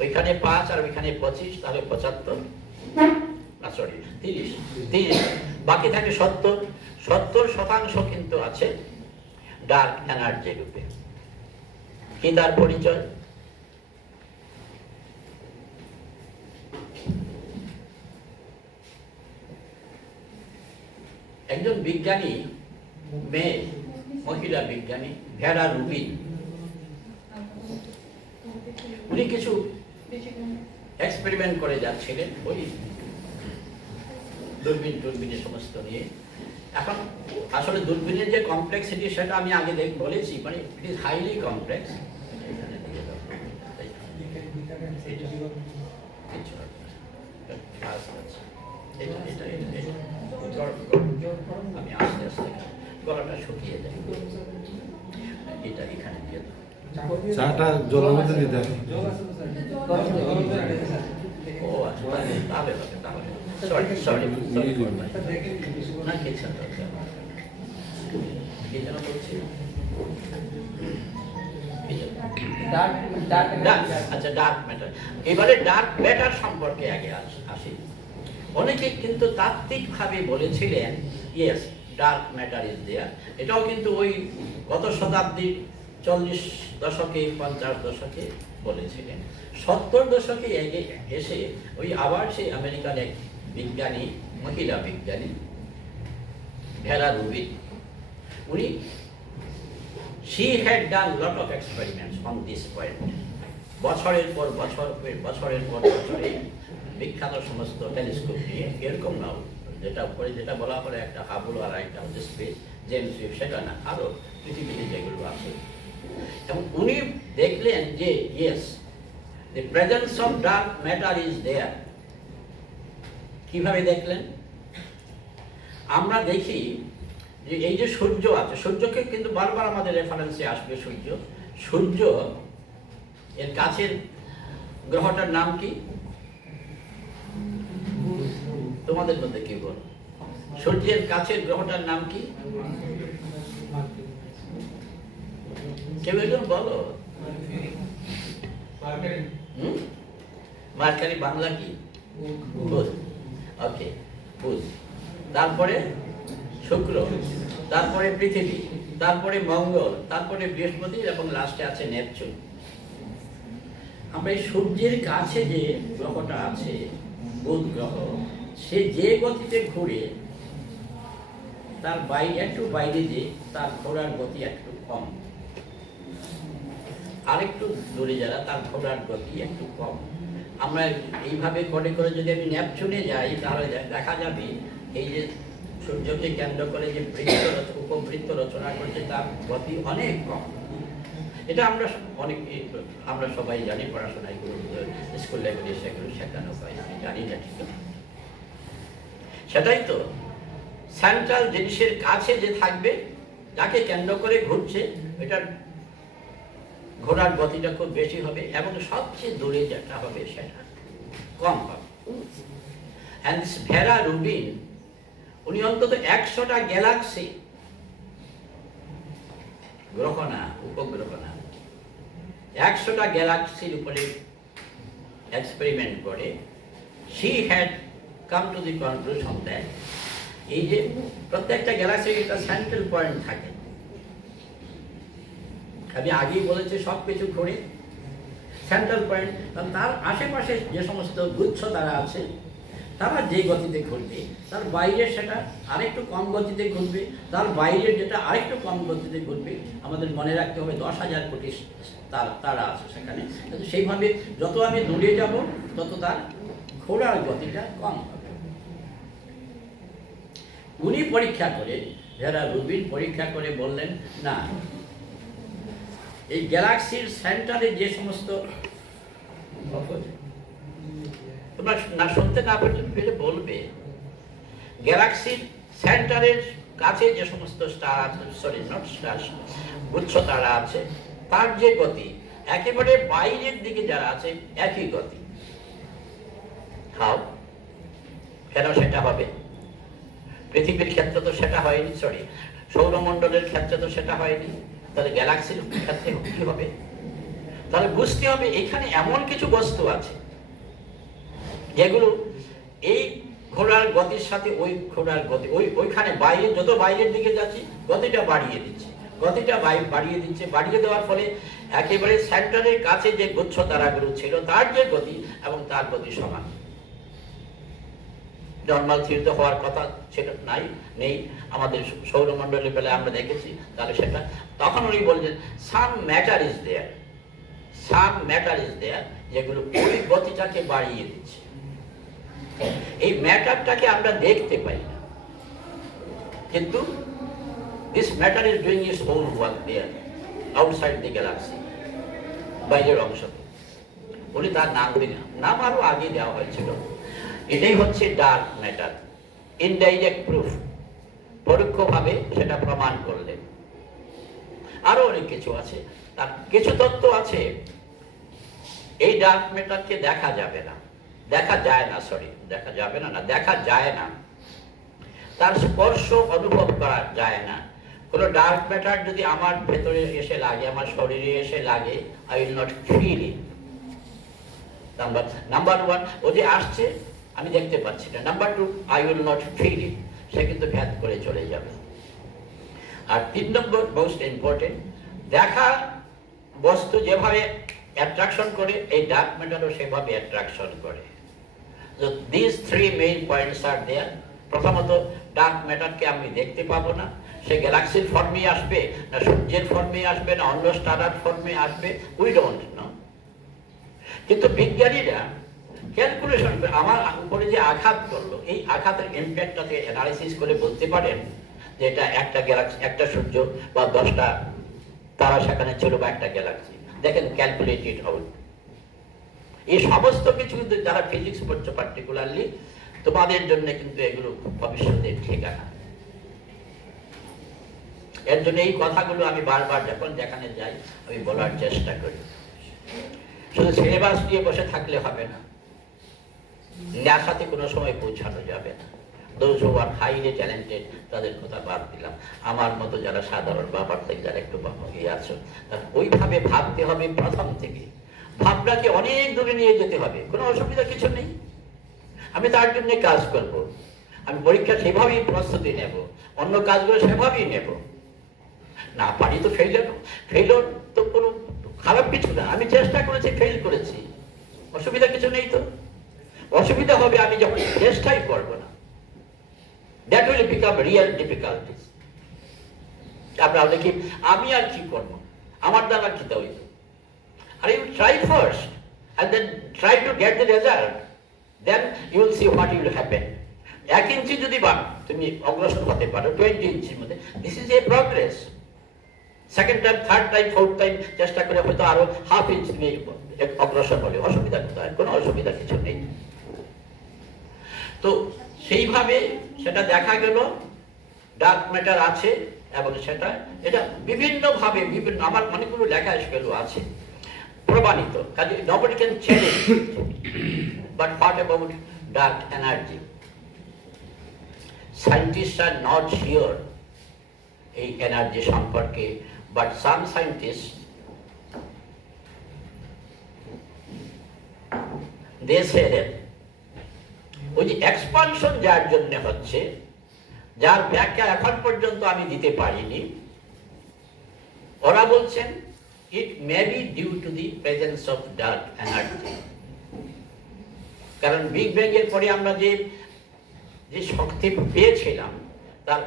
ওইখানে 5 আর ওইখানে 25, তাহলে 75, না সরি 30, বাকি থাকে 70% কিন্তু আছে ডার্ক এনার্জি রূপে। কি তার পরিচয়? একজন বিজ্ঞানী, মেয়ে, মহিলা বিজ্ঞানী, ভেরা রুবিন, উনি কিছু এক্সপেরিমেন্ট করে যাচ্ছিলেন ওই দূরবীনের সমস্ত নিয়ে। এখন আসলে দূরবীনের যে কমপ্লেক্সিটি সেটা আমি আগে বলেছি, মানে ইট ইজ হাইলি কমপ্লেক্স। আমি আস্তে আস্তে গলাটা শুকিয়ে যায়, এটা এখানে দিয়ে দাও। চাটা জলের মধ্যে দিতে হবে। ও আচ্ছা, তাহলে সরি না, কিছু কি যেন বলছি, আচ্ছা, ডার্ক ম্যাটার। এবারে ডার্ক ম্যাটার সম্পর্কে আগে আসি। অনেকে কিন্তু তাত্ত্বিকভাবে বলেছিলেন yes dark matter is there. এটাও কিন্তু ওই গত শতাব্দীর 40 দশকে 50 দশকে বলেছিলেন। 70 দশকে এসে ওই আবার সেই আমেরিকান এক বিজ্ঞানী, মহিলা বিজ্ঞানী ভেরা রুবিন, উনি she had done lot of experiments on this point. বছরের পর বছর বিখ্যাত সমস্ত টেলিস্কোপ নিয়ে, এরকম নাও যেটা উপরে যেটা বলা করে একটা হাবল আর একটা হচ্ছে স্পেস জেমস ওয়েব, সেটা না, আরো পৃথিবীতে যেগুলো আছে। এবং উনি দেখলেন যে yes the presence of dark matter is there. কিভাবে দেখলেন? আমরা দেখি যে এই যে সূর্য আছে, সূর্যকে কিন্তু বারবার আমাদের রেফারেন্সে আসবে সূর্য এর কাছের গ্রহটার নাম কি? তোমাদের মধ্যে কি বল? সূর্যের কাছের গ্রহটার নাম কি? কেউ একজন বলো। মার্কারি বাংলা কি? বুধ। ওকে, বুধ। তারপরে শুক্র, তারপরে পৃথিবী, তারপরে মঙ্গল, তারপরে বৃহস্পতি এবং লাস্টে আছে নেপচুন। আমরা এই সূর্যের কাছে যে গ্রহটা আছে বুধ গ্রহ, সে যে গতিতে ঘুরে তার একটু বাইরে যে তার ঘোরার গতি একটু কম, আরেকটু দূরে যারা তার ঘোরার গতি একটু কম। আমরা এইভাবে করে করে যদি আমি নেপচুনে যাই তাহলে দেখা যাবে এই যে সূর্যকে কেন্দ্র করে যে উপবৃত্ত রচনা করছে তার গতি অনেক কম। এটা আমরা সবাই জানি, পড়াশোনায় স্কুল লেভেলে সেগুলো শেখানো হয়, আমি জানি না ঠিক। সেটাই তো সেন্ট্রাল জিনিসের কাছে যে থাকবে, যাকে কেন্দ্র করে ঘুরছে, এটার ঘোরার গতিটা খুব বেশি হবে এবং সবচেয়ে দূরে যেটা হবে সেটা কম হবে। And this ভেরা রুবিন, উনি অন্তত 100টা গ্যালাক্সি, গ্রহ না উপগ্রহ না, 100টা গ্যালাক্সির উপরে এক্সপেরিমেন্ট করে she had come to the conclusion that এই যে প্রত্যেকটা গ্যালাক্সির একটা সেন্ট্রাল পয়েন্ট থাকে। আমি আগেই বলেছি সবকিছু ঘুরে সেন্ট্রাল পয়েন্ট, তার আশেপাশে যে সমস্ত গুচ্ছ তারা আছে তারা যে গতিতে ঘুরবে, তার বাইরে সেটা আরেকটু কম গতিতে ঘুরবে, তার বাইরের যেটা আরেকটু কম গতিতে ঘুরবে। আমাদের মনে রাখতে হবে 10,000 কোটি তারা আছে সেখানে, কিন্তু সেইভাবে যত আমি দূরে যাব তত তার ঘোরার গতিটা কম হবে। উনি পরীক্ষা করে, যারা রুবিন পরীক্ষা করে বললেন না, এই গ্যালাক্সির সেন্টারে যে সমস্ত, তোমরা না শুনতে না পেলে বলবে, গ্যালাক্সির সেন্টারের কাছে যে সমস্ত স্টার আছে, সরি নট স্টার, গুচ্ছ তারা আছে, তার যে গতি একেবারে বাইরের দিকে যারা আছে একই গতি। হাও? কেন সেটা হবে? পৃথিবীর ক্ষেত্রে তো সেটা হয়নি, সরি সৌরমণ্ডলের ক্ষেত্রে তো সেটা হয়নি, তাহলে গ্যালাক্সির ক্ষেত্রে কি হবে? তাহলে বুঝতে হবে এখানে এমন কিছু বস্তু আছে যেগুলো এই ঘোড়ার গতির সাথে ওই ঘোড়ার গতি, ওইখানে বাইরে যত বাইরের দিকে যাচ্ছি গতিটা বাড়িয়ে দিচ্ছে, বাড়িয়ে দেওয়ার ফলে একেবারে সেন্টারের কাছে যে গুচ্ছ তারাগুলো ছিল তার যে গতি এবং তার গতি সমান। নর্মাল থিওরিতে হওয়ার কথা সেটা নেই আমাদের সৌরমণ্ডলের বেলায় আমরা দেখেছি। তাহলে সেটা তখন উনি বলছেন সাম ম্যাটার ইজ দেয়ার, যেগুলো ওই গতিটাকে বাড়িয়ে দিচ্ছে। এই ম্যাটারটাকে আমরা দেখতে পাই না, কিন্তু this matter is doing its own work there outside the galaxy, বাইরের অংশ। উনি তার নাম দিলেন, নাম আরো আগে দেওয়া হয়েছিল। এটাই হচ্ছে ডার্ক ম্যাটার। ইনডাইরেক্ট প্রুফ, পরোক্ষভাবে সেটা প্রমাণ করলেন। আরো অনেক কিছু আছে, তার কিছু তত্ত্ব আছে এই ডার্ক ম্যাটারকে দেখা যায় না, তার স্পর্শ অনুভব করা যায় না, কোনো ডার্ক ম্যাটার যদি আমার ভেতরে এসে লাগে, আমার শরীরে এসে লাগে, I will not feel it. Number one, ও যে আসছে আমি দেখতে পাচ্ছি না। Number two, I will not feel it, সে কিন্তু ভ্যাদ করে চলে যাবে। আর 3 নম্বর মোস্ট ইম্পর্টেন্ট, দেখা বস্তু যেভাবে অ্যাট্রাকশন করে, এই ডার্ক ম্যাটারও সেভাবে অ্যাট্রাকশন করে। দিস 3 মেইন পয়েন্টস আর দেয়ার। প্রথমত, ডার্ক ম্যাটারকে আমি দেখতে পাবো না, সে গ্যালাক্সির ফর্মে আসবে না সূর্যের ফর্মে আসবে না অন্য স্টারের ফর্মে আসবে, উই ডোন্ট নো। কিন্তু বিজ্ঞানীরা ক্যালকুলেশন করে আমার উপরে যে আঘাত করলো, এই আঘাতের ইম্প্যাক্টটাকে অ্যানালাইসিস করে বলতে পারেন যে এটা একটা গ্যালাক্সি, একটা সূর্য বা 10টা তারা সেখানে ছিল বা একটা গ্যালাক্সি। দেখেন, ক্যালকুলেটেড আউট। এই সমস্ত কিছু কিন্তু যারা ফিজিক্স পড়ছে পার্টিকুলারলি, তোমাদের জন্য কিন্তু এগুলো ভবিষ্যতের ঠিকানা। এর জন্য এই কথাগুলো আমি বারবার যখন যেখানে যাই আমি বলার চেষ্টা করি। শুধু সিলেবাস দিয়ে বসে থাকলে হবে না, সাথে কোনো সময় পৌঁছানো যাবে না। Those who are highly talented তাদের কথা বাদ দিলাম, আমার মতো যারা সাধারণ ব্যাপার থেকে যারা একটু ইয়ে আছো, ওইভাবে ভাবতে হবে প্রথম থেকে। ভাবনাকে অনেক দূরে নিয়ে যেতে হবে, কোনো অসুবিধা কিছু নেই। আমি তার জন্য কাজ করব, আমি পরীক্ষা সেভাবেই প্রস্তুতি নেব, অন্য কাজগুলো সেভাবেই নেব। না পারি তো ফেইলিওর তো কোনো খারাপ কিছু না, আমি চেষ্টা করেছি, ফেল করেছি, অসুবিধা কিছু নেই। তো অসুবিধা হবে আমি যখন চেষ্টাই করবো না, that will become real difficulties. আপনারা দেখি আমি আর কি করবো, আমার দ্বারা কি হইত। আর you try first and then try to get the result, then you will see what will happen. 1 ইঞ্চি যদি তুমি অগ্রসর হতে পারো 20 ইঞ্চির মধ্যে, this is a progress. Second time, third time, fourth time চেষ্টা করে হয়তো আরো হাফ ইঞ্চ তুমি অগ্রসর হলে অসুবিধা কোথায়, কোনো অসুবিধা কিছু নেই। তো সেইভাবে সেটা দেখা গেল ডার্ক ম্যাটার আছে, এবং সেটা এটা বিভিন্নভাবে বিভিন্ন আমার অনেকগুলো লেখা সেগুলো আছে প্রমাণিত, কাজে nobody can challenge it. But what about dark energy? Scientists are not sure এই এনার্জি সম্পর্কে, but some scientists they say that ওই যে এক্সপানশন যার জন্য হচ্ছে, যার ব্যাখ্যা এখন পর্যন্ত আমি দিতে পারিনি, ওরা বলছেন it may be due to the presence of dark energy. কারণ বিগ ব্যাং এর পরে আমরা যে শক্তি পেয়েছিলাম তার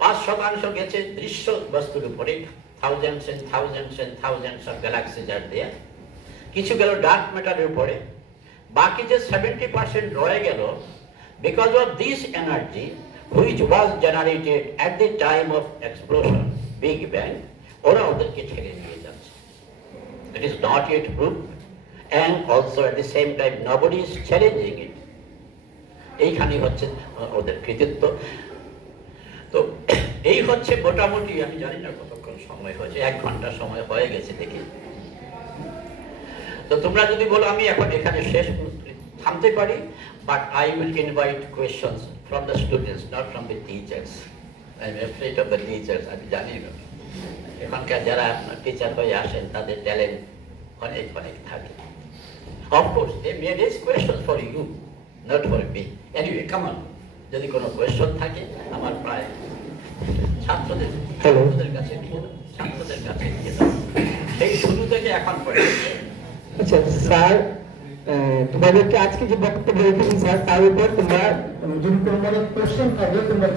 5% গেছে দৃশ্য বস্তুর উপরে, thousands and thousands and thousands of galaxies are there. কিছু গেল ডার্ক ম্যাটারের উপরে, বাকি যে 70% রয়ে গেল, because of this energy which was generated at the time of explosion, Big Bang, ওরা ওদেরকে ছেড়ে নিয়ে যাচ্ছে। It is not yet proved, and also at the same time nobody is challenging it. এইখানে হচ্ছে ওদের কৃতিত্ব। তো এই হচ্ছে মোটামুটি, আমি জানি না কতক্ষণ সময় হয়েছে, 1 ঘন্টা সময় হয়ে গেছে দেখি। তো তোমরা যদি বলো আমি এখন এখানে শেষ থামতে পারি, but I will invite questions from the students, not from the teachers. I am afraid of the teachers. আমি জানি না এখনকার যারা টিচার হয়ে আসেন তাদের ট্যালেন্ট অনেক অনেক থাকে। Of course, they may raise questions for you, not for me. Anyway, come on. যদি কোনো কোয়েশ্চন থাকে আমার প্রায় ছাত্রদের কাছে নিয়ে দাও, ছাত্রদের কাছে নিয়ে দাও, সেই শুরু থেকে এখন পর্যন্ত। আচ্ছা স্যার, তোমাদেরকে আজকে যে বক্তব্য রেখেছি স্যার, তার উপর তোমরা যদি কোনো কোয়েশ্চেন থাকে তোমরা